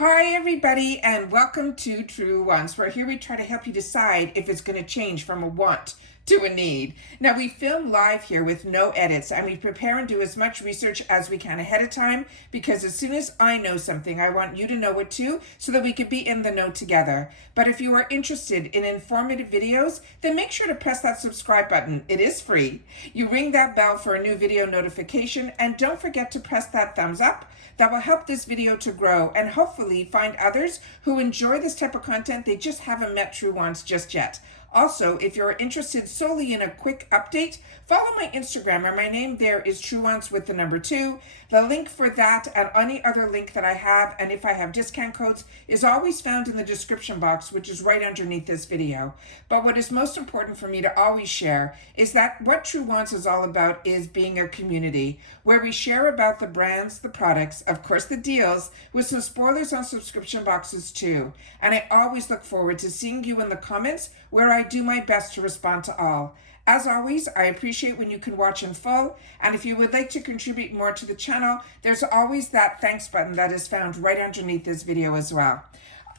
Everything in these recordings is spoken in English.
Hi everybody and welcome to Truewants, where here we try to help you decide if it's going to change from a want to a need. Now we film live here with no edits and we prepare and do as much research as we can ahead of time, because as soon as I know something I want you to know it too, so that we can be in the know together. But if you are interested in informative videos, then make sure to press that subscribe button. It is free. You ring that bell for a new video notification, and don't forget to press that thumbs up. That will help this video to grow and hopefully find others who enjoy this type of content. They just haven't met Truewants just yet. Also, if you're interested solely in a quick update, follow my Instagram, or my name there is Truewants with the number 2. The link for that and any other link that I have, and if I have discount codes, is always found in the description box, which is right underneath this video. But what is most important for me to always share is that what Truewants is all about is being a community where we share about the brands, the products, of course the deals, with some spoilers on subscription boxes too. And I always look forward to seeing you in the comments, where I do my best to respond to all. As always, I appreciate when you can watch in full, and if you would like to contribute more to the channel, there's always that thanks button that is found right underneath this video as well.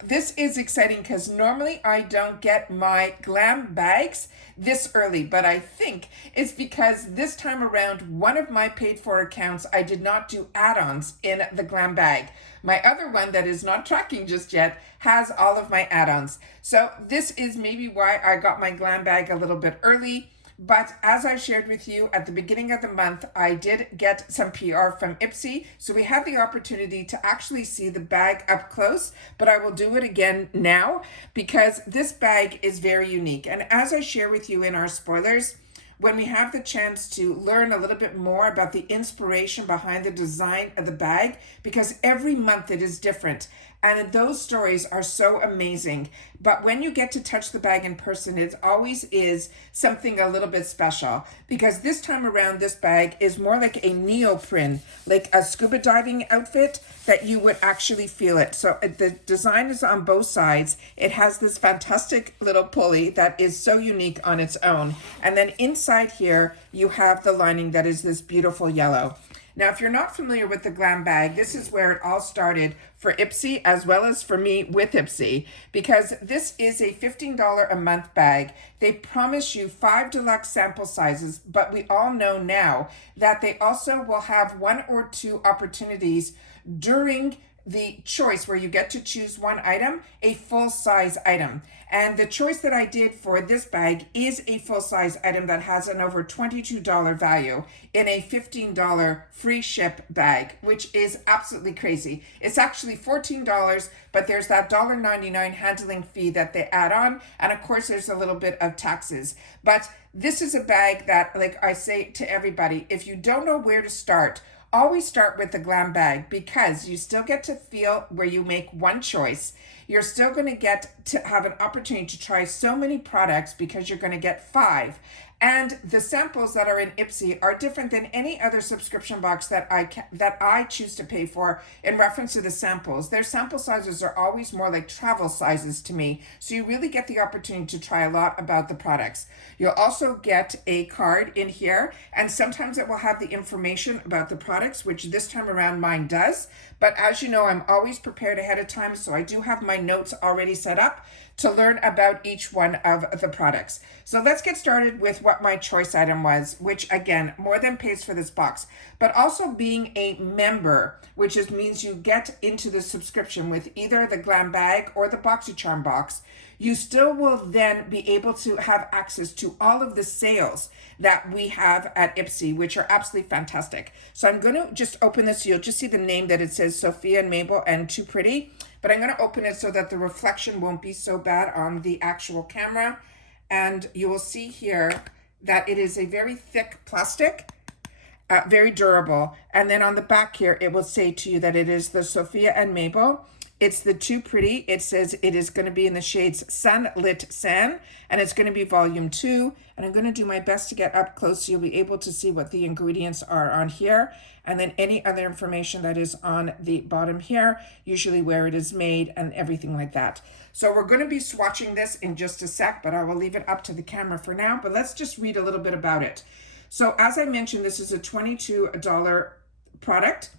This is exciting because normally I don't get my Glam bags this early, but I think it's because this time around, one of my paid for accounts, I did not do add-ons in the Glam bag. My other one that is not tracking just yet has all of my add-ons. So this is maybe why I got my Glam bag a little bit early. But as I shared with you at the beginning of the month, I did get some PR from IPSY. So we had the opportunity to actually see the bag up close, but I will do it again now because this bag is very unique. And as I share with you in our spoilers, when we have the chance to learn a little bit more about the inspiration behind the design of the bag, because every month it is different. And those stories are so amazing. But when you get to touch the bag in person, it always is something a little bit special, because this time around, this bag is more like a neoprene, like a scuba diving outfit, that you would actually feel it. So the design is on both sides. It has this fantastic little pulley that is so unique on its own. And then inside here, you have the lining that is this beautiful yellow. Now, if you're not familiar with the Glam bag, this is where it all started for IPSY, as well as for me with IPSY, because this is a $15 a month bag. They promise you 5 deluxe sample sizes, but we all know now that they also will have 1 or 2 opportunities during the choice where you get to choose one item, a full size item. And the choice that I did for this bag is a full size item that has an over $22 value in a $15 free ship bag, which is absolutely crazy. It's actually $14, but there's that $1.99 handling fee that they add on. And of course, there's a little bit of taxes. But this is a bag that, like I say to everybody, if you don't know where to start, always start with the Glam bag, because you still get to feel where you make one choice. You're still going to get to have an opportunity to try so many products because you're going to get 5. And the samples that are in IPSY are different than any other subscription box that I choose to pay for in reference to the samples. Their sample sizes are always more like travel sizes to me. So you really get the opportunity to try a lot about the products. You'll also get a card in here, and sometimes it will have the information about the products, which this time around mine does. But as you know, I'm always prepared ahead of time, so I do have my notes already set up to learn about each one of the products. So let's get started with what my choice item was, which again, more than pays for this box, but also being a member, which means you get into the subscription with either the Glam bag or the BoxyCharm box. You still will then be able to have access to all of the sales that we have at IPSY, which are absolutely fantastic. So I'm going to just open this. You'll just see the name that it says Sophia and Mabelle and Too Pretty, but I'm going to open it so that the reflection won't be so bad on the actual camera. And you will see here that it is a very thick plastic, very durable. And then on the back here, it will say to you that it is the Sophia and Mabelle. It's the Too Pretty. It says it is going to be in the shades Sunlit Sand, and it's going to be volume 2. And I'm going to do my best to get up close so you'll be able to see what the ingredients are on here. And then any other information that is on the bottom here, usually where it is made and everything like that. So we're going to be swatching this in just a sec, but I will leave it up to the camera for now. But let's just read a little bit about it. So as I mentioned, this is a $22 product.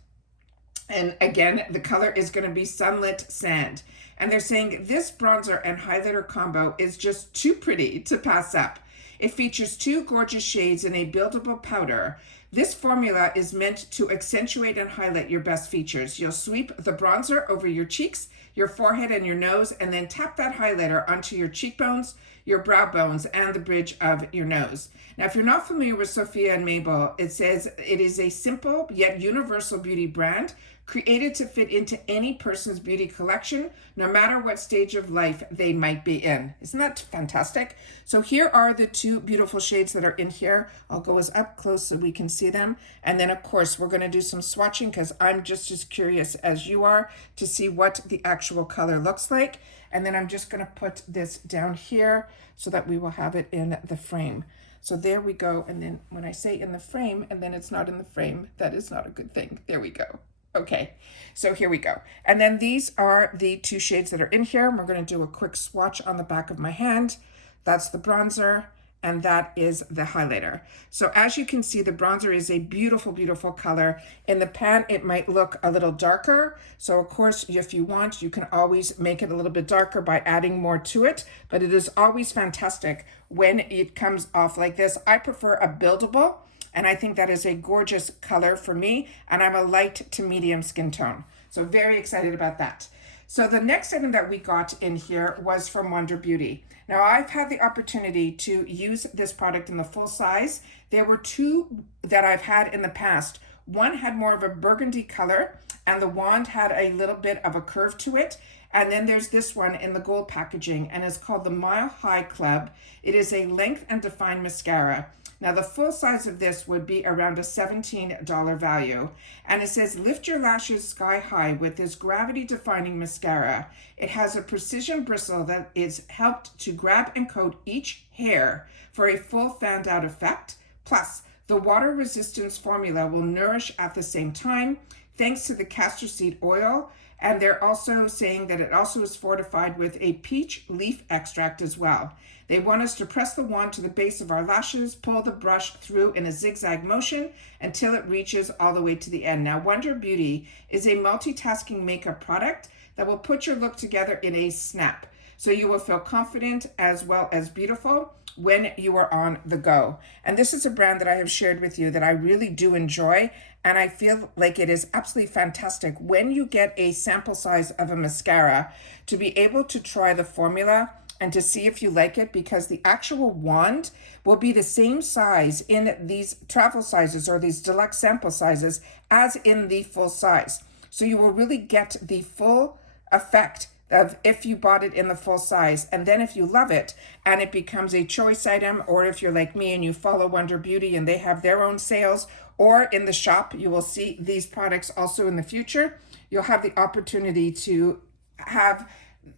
And again, the color is going to be Sunlit Sand. And they're saying this bronzer and highlighter combo is just too pretty to pass up. It features two gorgeous shades in a buildable powder. This formula is meant to accentuate and highlight your best features. You'll sweep the bronzer over your cheeks, your forehead, and your nose, and then tap that highlighter onto your cheekbones, your brow bones, and the bridge of your nose. Now, if you're not familiar with Sophia and Mabelle, it says it is a simple yet universal beauty brand created to fit into any person's beauty collection, no matter what stage of life they might be in. Isn't that fantastic? So here are the two beautiful shades that are in here. I'll go as up close so we can see them. And then, of course, we're going to do some swatching because I'm just as curious as you are to see what the actual color looks like. And then I'm just going to put this down here so that we will have it in the frame. So there we go. And then when I say in the frame and then it's not in the frame, that is not a good thing. There we go. Okay, so here we go. And then these are the two shades that are in here. And we're going to do a quick swatch on the back of my hand. That's the bronzer, and that is the highlighter. So as you can see, the bronzer is a beautiful, beautiful color. In the pan, it might look a little darker. So of course, if you want, you can always make it a little bit darker by adding more to it, but it is always fantastic when it comes off like this. I prefer a buildable, and I think that is a gorgeous color for me, and I'm a light to medium skin tone. So very excited about that. So the next item that we got in here was from Wonder Beauty. Now I've had the opportunity to use this product in the full size. There were two that I've had in the past. One had more of a burgundy color, and the wand had a little bit of a curve to it. And then there's this one in the gold packaging, and it's called the Mile High Club. It is a length and define mascara. Now the full size of this would be around a $17 value. And it says, lift your lashes sky high with this gravity defining mascara. It has a precision bristle that is helped to grab and coat each hair for a full fanned out effect. Plus, the water resistance formula will nourish at the same time, thanks to the castor seed oil. And they're also saying that it also is fortified with a peach leaf extract as well. They want us to press the wand to the base of our lashes, pull the brush through in a zigzag motion until it reaches all the way to the end. Now, Wonder Beauty is a multitasking makeup product that will put your look together in a snap. So you will feel confident as well as beautiful when you are on the go. And this is a brand that I have shared with you that I really do enjoy, and I feel like it is absolutely fantastic when you get a sample size of a mascara to be able to try the formula and to see if you like it, because the actual wand will be the same size in these travel sizes or these deluxe sample sizes as in the full size. So you will really get the full effect of if you bought it in the full size. And then if you love it and it becomes a choice item, or if you're like me and you follow Wonder Beauty and they have their own sales, or in the shop, you will see these products also in the future, you'll have the opportunity to have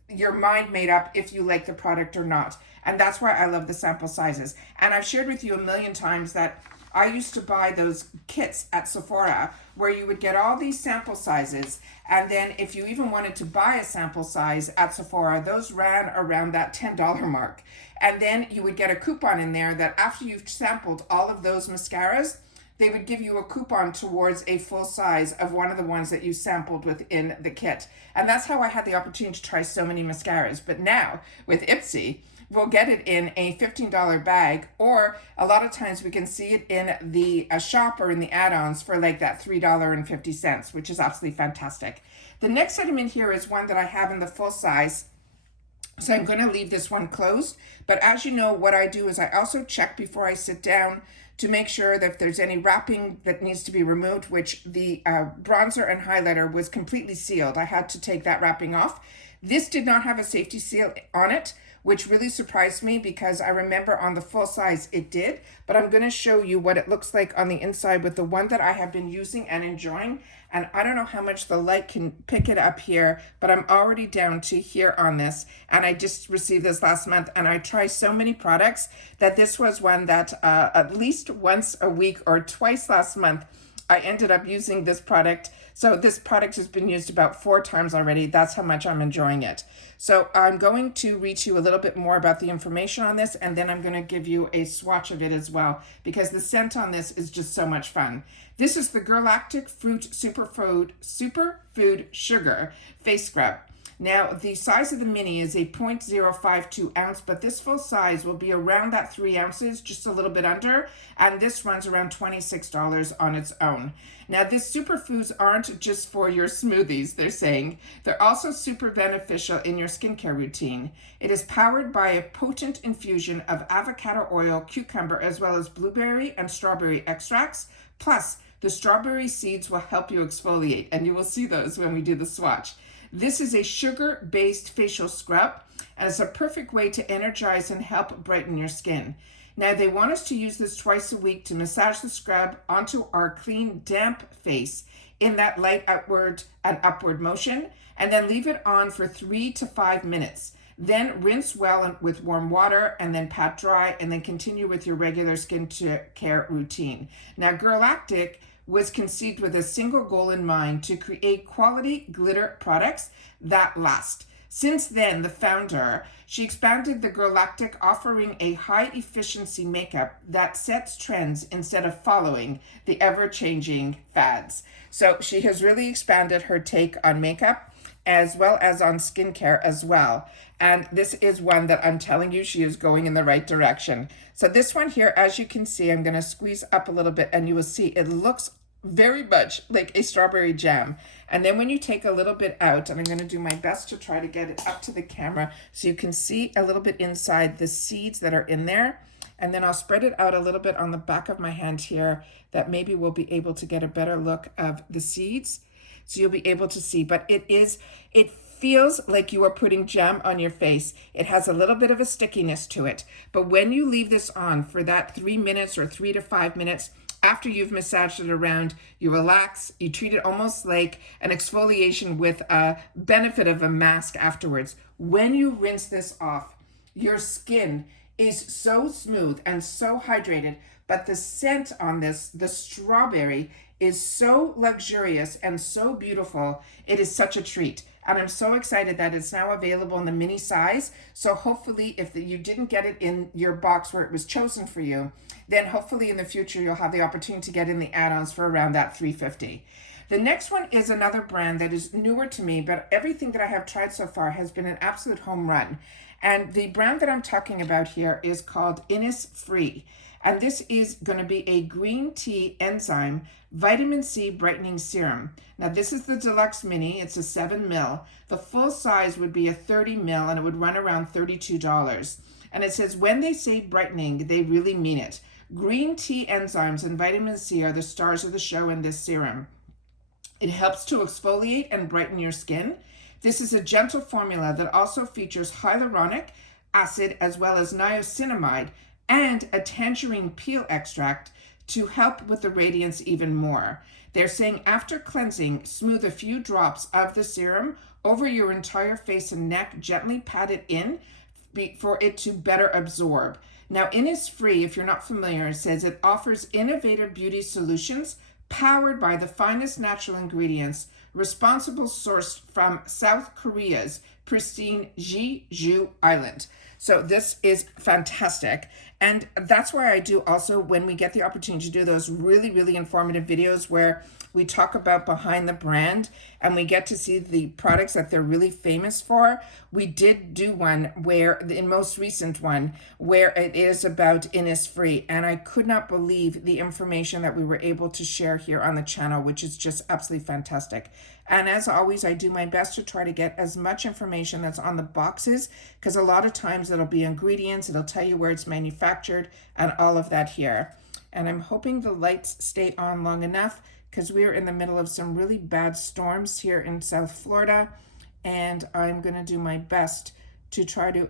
your mind made up if you like the product or not. And that's why I love the sample sizes. And I've shared with you a million times that I used to buy those kits at Sephora where you would get all these sample sizes. And then if you even wanted to buy a sample size at Sephora, those ran around that $10 mark. And then you would get a coupon in there that after you've sampled all of those mascaras, they would give you a coupon towards a full size of one of the ones that you sampled within the kit. And that's how I had the opportunity to try so many mascaras. But now with IPSY, we'll get it in a $15 bag, or a lot of times we can see it in the shop or in the add-ons for like that $3.50, which is absolutely fantastic. The next item in here is one that I have in the full size. So I'm going to leave this one closed. But as you know, what I do is I also check before I sit down to make sure that if there's any wrapping that needs to be removed, which the bronzer and highlighter was completely sealed. I had to take that wrapping off. This did not have a safety seal on it, which really surprised me because I remember on the full size it did, but I'm going to show you what it looks like on the inside with the one that I have been using and enjoying. And I don't know how much the light can pick it up here, but I'm already down to here on this. And I just received this last month, and I try so many products that this was one that at least once a week or twice last month, I ended up using this product. So this product has been used about 4 times already. That's how much I'm enjoying it. So I'm going to read to you a little bit more about the information on this, and then I'm going to give you a swatch of it as well, because the scent on this is just so much fun. This is the Glactic Fruit Superfood Sugar Face Scrub. Now, the size of the mini is a 0.052 ounce, but this full size will be around that 3 ounces, just a little bit under, and this runs around $26 on its own. Now, these superfoods aren't just for your smoothies, they're saying. They're also super beneficial in your skincare routine. It is powered by a potent infusion of avocado oil, cucumber, as well as blueberry and strawberry extracts. Plus, the strawberry seeds will help you exfoliate, and you will see those when we do the swatch. This is a sugar-based facial scrub, and it's a perfect way to energize and help brighten your skin. Now, they want us to use this twice a week to massage the scrub onto our clean, damp face in that light outward and upward motion, and then leave it on for 3 to 5 minutes. Then rinse well with warm water, and then pat dry, and then continue with your regular skincare routine. Now, Glactic was conceived with a single goal in mind: to create quality glitter products that last. Since then, the founder, she expanded the Glactic, offering a high-efficiency makeup that sets trends instead of following the ever-changing fads. So she has really expanded her take on makeup as well as on skincare as well. And this is one that I'm telling you, she is going in the right direction. So this one here, as you can see, I'm going to squeeze up a little bit, and you will see it looks very much like a strawberry jam. And then when you take a little bit out, and I'm going to do my best to try to get it up to the camera so you can see a little bit inside the seeds that are in there. And then I'll spread it out a little bit on the back of my hand here, that maybe we'll be able to get a better look of the seeds. So you'll be able to see, but it feels like you are putting jam on your face. It has a little bit of a stickiness to it. But when you leave this on for that 3 minutes or 3 to 5 minutes, after you've massaged it around, you relax, you treat it almost like an exfoliation with a benefit of a mask afterwards. When you rinse this off, your skin is so smooth and so hydrated, but the scent on this, the strawberry, is so luxurious and so beautiful. It is such a treat. And I'm so excited that it's now available in the mini size. So hopefully, if you didn't get it in your box where it was chosen for you, then hopefully in the future you'll have the opportunity to get in the add-ons for around that $3.50. The next one is another brand that is newer to me, but everything that I have tried so far has been an absolute home run. And the brand that I'm talking about here is called Innisfree. And this is going to be a green tea enzyme vitamin C brightening serum. Now, this is the deluxe mini. It's a 7 ml. The full size would be a 30 ml, and it would run around $32. And it says, when they say brightening, they really mean it. Green tea enzymes and vitamin C are the stars of the show in this serum. It helps to exfoliate and brighten your skin. This is a gentle formula that also features hyaluronic acid as well as niacinamide and a tangerine peel extract to help with the radiance even more. They're saying after cleansing, smooth a few drops of the serum over your entire face and neck, gently pat it in for it to better absorb. Now, Innisfree, if you're not familiar, it says it offers innovative beauty solutions powered by the finest natural ingredients, responsible sourced from South Korea's pristine Jeju Island. So this is fantastic. And that's why I do also, when we get the opportunity to do those really, really informative videos where we talk about behind the brand and we get to see the products that they're really famous for. We did do one where, the most recent one, where it is about Innisfree. And I could not believe the information that we were able to share here on the channel, which is just absolutely fantastic. And as always, I do my best to try to get as much information that's on the boxes, because a lot of times it'll be ingredients, it'll tell you where it's manufactured and all of that here. And I'm hoping the lights stay on long enough, because we're in the middle of some really bad storms here in South Florida. And I'm going to do my best to try to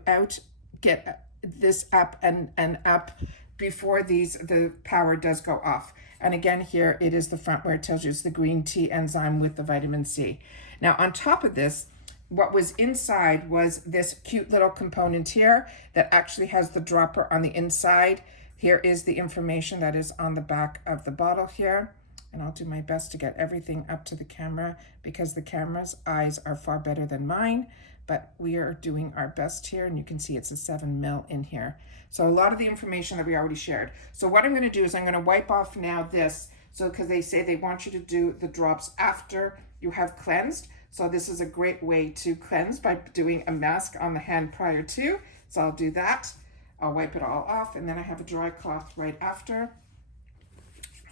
get this up and up before the power does go off. And again, here it is the front where it tells you it's the green tea enzyme with the vitamin C. Now, on top of this, what was inside was this cute little component here that actually has the dropper on the inside. Here is the information that is on the back of the bottle here. And I'll do my best to get everything up to the camera because the camera's eyes are far better than mine, but we are doing our best here, and you can see it's a 7 mil in here. So a lot of the information that we already shared. So what I'm going to do is I'm going to wipe off now this, so because they say they want you to do the drops after you have cleansed. So this is a great way to cleanse by doing a mask on the hand prior to. So I'll do that. I'll wipe it all off, and then I have a dry cloth right after.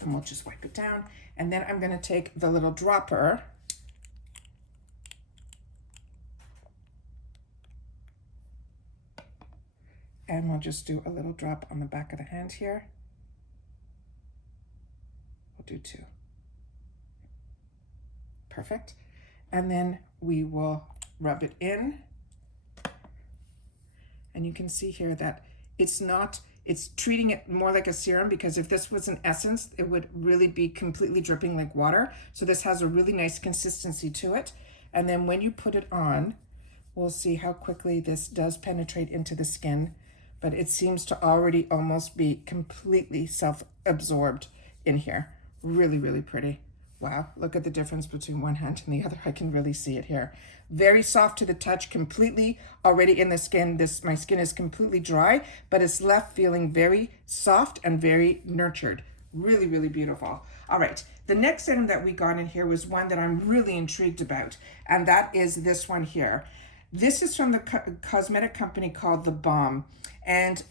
And we'll just wipe it down. And then I'm going to take the little dropper and we'll just do a little drop on the back of the hand here. We'll do 2. Perfect. And then we will rub it in. And you can see here that it's treating it more like a serum, because if this was an essence, it would really be completely dripping like water. So this has a really nice consistency to it. And then when you put it on, we'll see how quickly this does penetrate into the skin. But it seems to already almost be completely self-absorbed in here. Really, really pretty. Wow, look at the difference between one hand and the other. I can really see it here. Very soft to the touch, completely already in the skin. My skin is completely dry, but it's left feeling very soft and very nurtured. Really, really beautiful. All right, the next item that we got in here was one that I'm really intrigued about, and that is this one here. This is from the cosmetic company called the Balm. And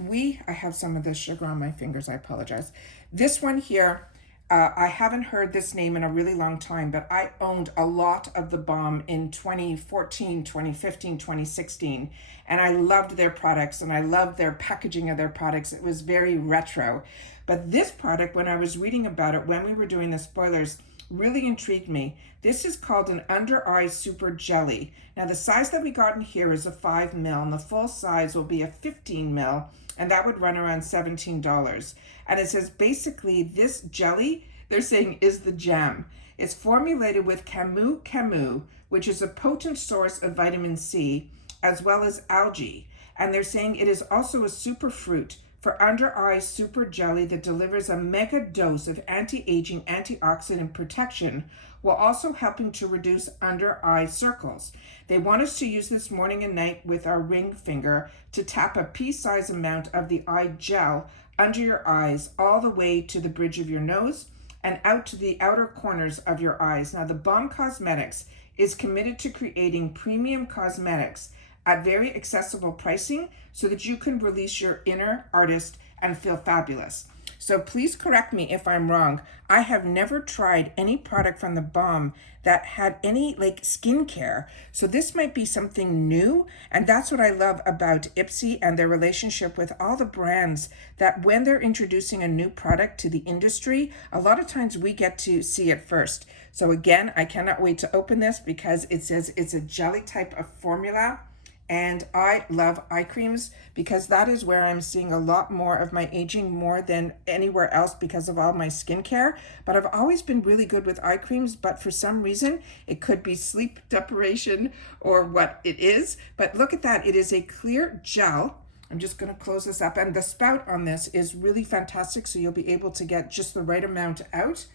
I have some of this sugar on my fingers, I apologize. This one here, I haven't heard this name in a really long time, but I owned a lot of the Balm in 2014, 2015, 2016. And I loved their products, and I loved their packaging of their products. It was very retro. But this product, when I was reading about it, when we were doing the spoilers, really intrigued me. This is called an Under Eye Super Jelly. Now the size that we got in here is a 5 mil, and the full size will be a 15 mil, and that would run around $17. And it says basically this jelly, they're saying, is the gem. It's formulated with camu, which is a potent source of vitamin C, as well as algae. And they're saying it is also a superfruit for under eye super jelly that delivers a mega dose of anti-aging antioxidant protection, while also helping to reduce under eye circles. They want us to use this morning and night with our ring finger to tap a pea-sized amount of the eye gel under your eyes all the way to the bridge of your nose and out to the outer corners of your eyes. Now, the Balm Cosmetics is committed to creating premium cosmetics at very accessible pricing so that you can release your inner artist and feel fabulous. So please correct me if I'm wrong. I have never tried any product from the Balm that had any like skincare. So this might be something new. And that's what I love about IPSY and their relationship with all the brands, that when they're introducing a new product to the industry, a lot of times we get to see it first. So again, I cannot wait to open this because it says it's a jelly type of formula. And I love eye creams because that is where I'm seeing a lot more of my aging more than anywhere else because of all my skincare. But I've always been really good with eye creams, but for some reason, it could be sleep deprivation or what it is. But look at that, it is a clear gel. I'm just gonna close this up, and the spout on this is really fantastic, so you'll be able to get just the right amount out.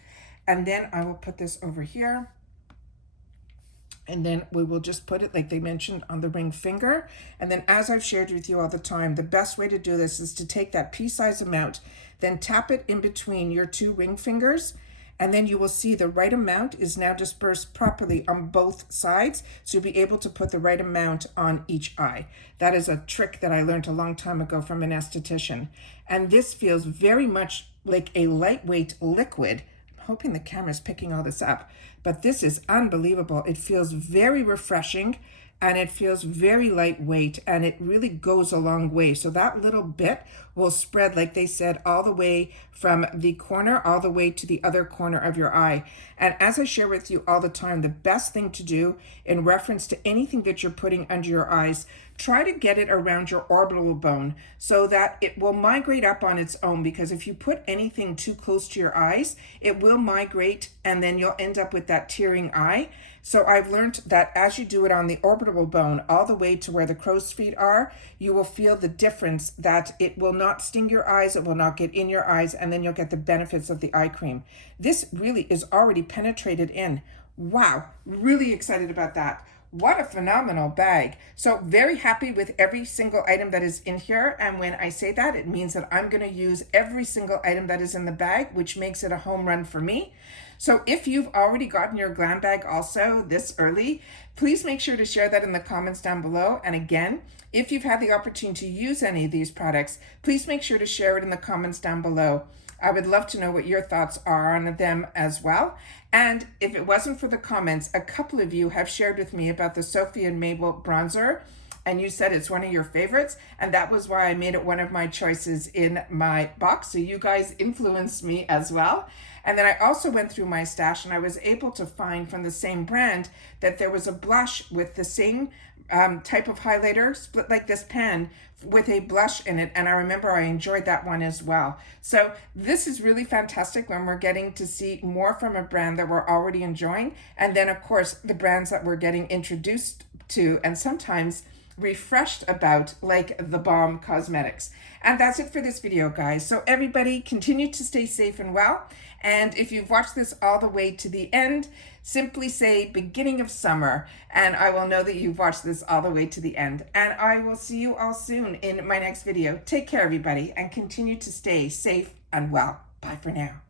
And then I will put this over here. And then we will just put it, like they mentioned, on the ring finger. And then, as I've shared with you all the time, the best way to do this is to take that pea-sized amount, then tap it in between your two ring fingers, and then you will see the right amount is now dispersed properly on both sides. So you'll be able to put the right amount on each eye. That is a trick that I learned a long time ago from an esthetician. And this feels very much like a lightweight liquid. I'm hoping the camera's picking all this up. But this is unbelievable. It feels very refreshing, and it feels very lightweight, and it really goes a long way. So that little bit will spread, like they said, all the way from the corner all the way to the other corner of your eye. And as I share with you all the time, the best thing to do in reference to anything that you're putting under your eyes, try to get it around your orbital bone so that it will migrate up on its own, because if you put anything too close to your eyes, it will migrate and then you'll end up with that tearing eye. So I've learned that as you do it on the orbital bone all the way to where the crow's feet are, you will feel the difference, that it will not sting your eyes, it will not get in your eyes, and then you'll get the benefits of the eye cream. This really is already penetrated in. Wow, really excited about that. What a phenomenal bag. So very happy with every single item that is in here. And when I say that, it means that I'm going to use every single item that is in the bag, which makes it a home run for me. So if you've already gotten your Glam Bag also this early, please make sure to share that in the comments down below. And again, if you've had the opportunity to use any of these products, please make sure to share it in the comments down below. I would love to know what your thoughts are on them as well. And if it wasn't for the comments, a couple of you have shared with me about the Sophia and Mabelle bronzer, and you said it's one of your favorites, and that was why I made it one of my choices in my box. So you guys influenced me as well. And then I also went through my stash, and I was able to find from the same brand that there was a blush with the same type of highlighter, split like this pen, with a blush in it, and I remember I enjoyed that one as well. So this is really fantastic when we're getting to see more from a brand that we're already enjoying, and then of course the brands that we're getting introduced to and sometimes refreshed about, like the Balm Cosmetics. And that's it for this video, guys. So everybody continue to stay safe and well. And if you've watched this all the way to the end, simply say beginning of summer, and I will know that you've watched this all the way to the end. And I will see you all soon in my next video. Take care, everybody, and continue to stay safe and well. Bye for now.